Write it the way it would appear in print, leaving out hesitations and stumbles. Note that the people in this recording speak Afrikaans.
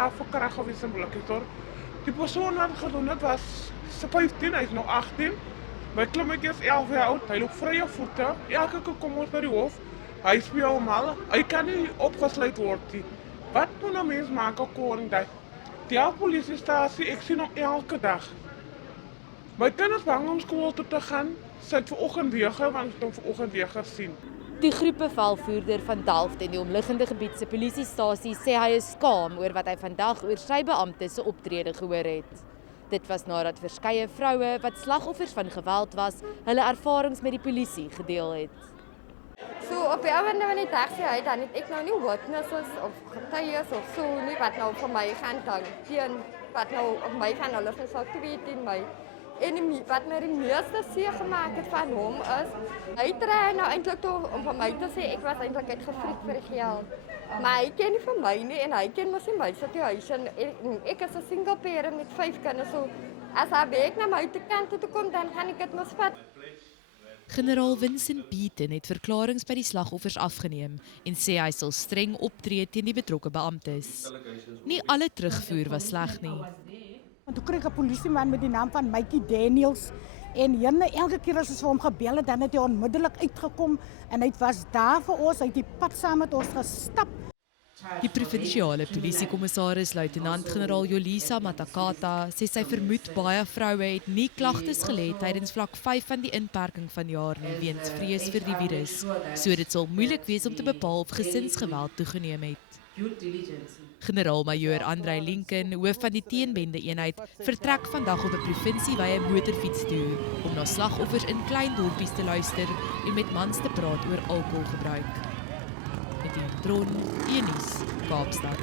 daar verkragt geweest in Blikkiesdorp. Die persoon wat gedoen het was 15, hij is nog 18. My klommetjie is 11 jaar oud, hy loop vrye voete. Elke keer kom ons by die hof. Hy speel mal, hy kan nie opgesluit word nie. Wat moet 'n mens maak 'n koning dat? Die polisiestasie, ek sien hom elke dag. My kinders bang om skool toe te gaan. Sit vanoggend weer, want ek het hom vanoggend weer gesien. Die groepevelvoerder van Delft en die omliggende gebied se polisiestasie sê hy is skaam oor wat hy vandag oor sy beamptes se optrede gehoor het. Dit was nadat verskeie vroue wat slagoffers van geweld was, hulle ervarings met die polisie gedeel het. So op die einde van die dag sê hy dan het ek nou nie witnesses of getuies of so nie wat nou vir my gaan dan teen wat nou op my gaan hulle gesê weet in my. En wat my die meeste seer gemaak het van hom is, hy tree nou eintlik toe om vir my te sê ek was eintlik uitgefrik vir die geld. Maar hy ken nie vir my nie en hy ken mos nie my situation. Ek is 'n single parent met 5 kinders, so as hy werk na my kant toe kom, dan gaan ek dit mos vat. Generaal Vincent Beaton het verklaringe by die slagoffers afgeneem en sê hy sal streng optree teen die betrokke beamptes. Nie alle terugvoer was sleg nie. En toen kreeg ik een politieman met die naam van Mikey Daniels. En elke keer als ons vir hom gebel het, dan het hy onmiddellik uitgekom. En hy was daar vir ons, hy het die pad saam met ons gestap. Die provinsiale polisiekommissaris luitenant-generaal Yolisa Matakata sê sy vermoed baie vroue het nie klagtes gelê tydens vlak 5 van die inperking van jaar nie weens vrees vir die virus. So dit sal moeilik wees om te bepaal of gesinsgeweld toegeneem het. Generaal-majoor Andrei Lincoln, hoof van die teenbende-eenheid, vertrek vandag op 'n provinsiewye motorfietstoer om na slagoffers in klein dorpies te luister en met mans te praat oor alkoholgebruik. Met die Tron, Nuus, Kaapstad.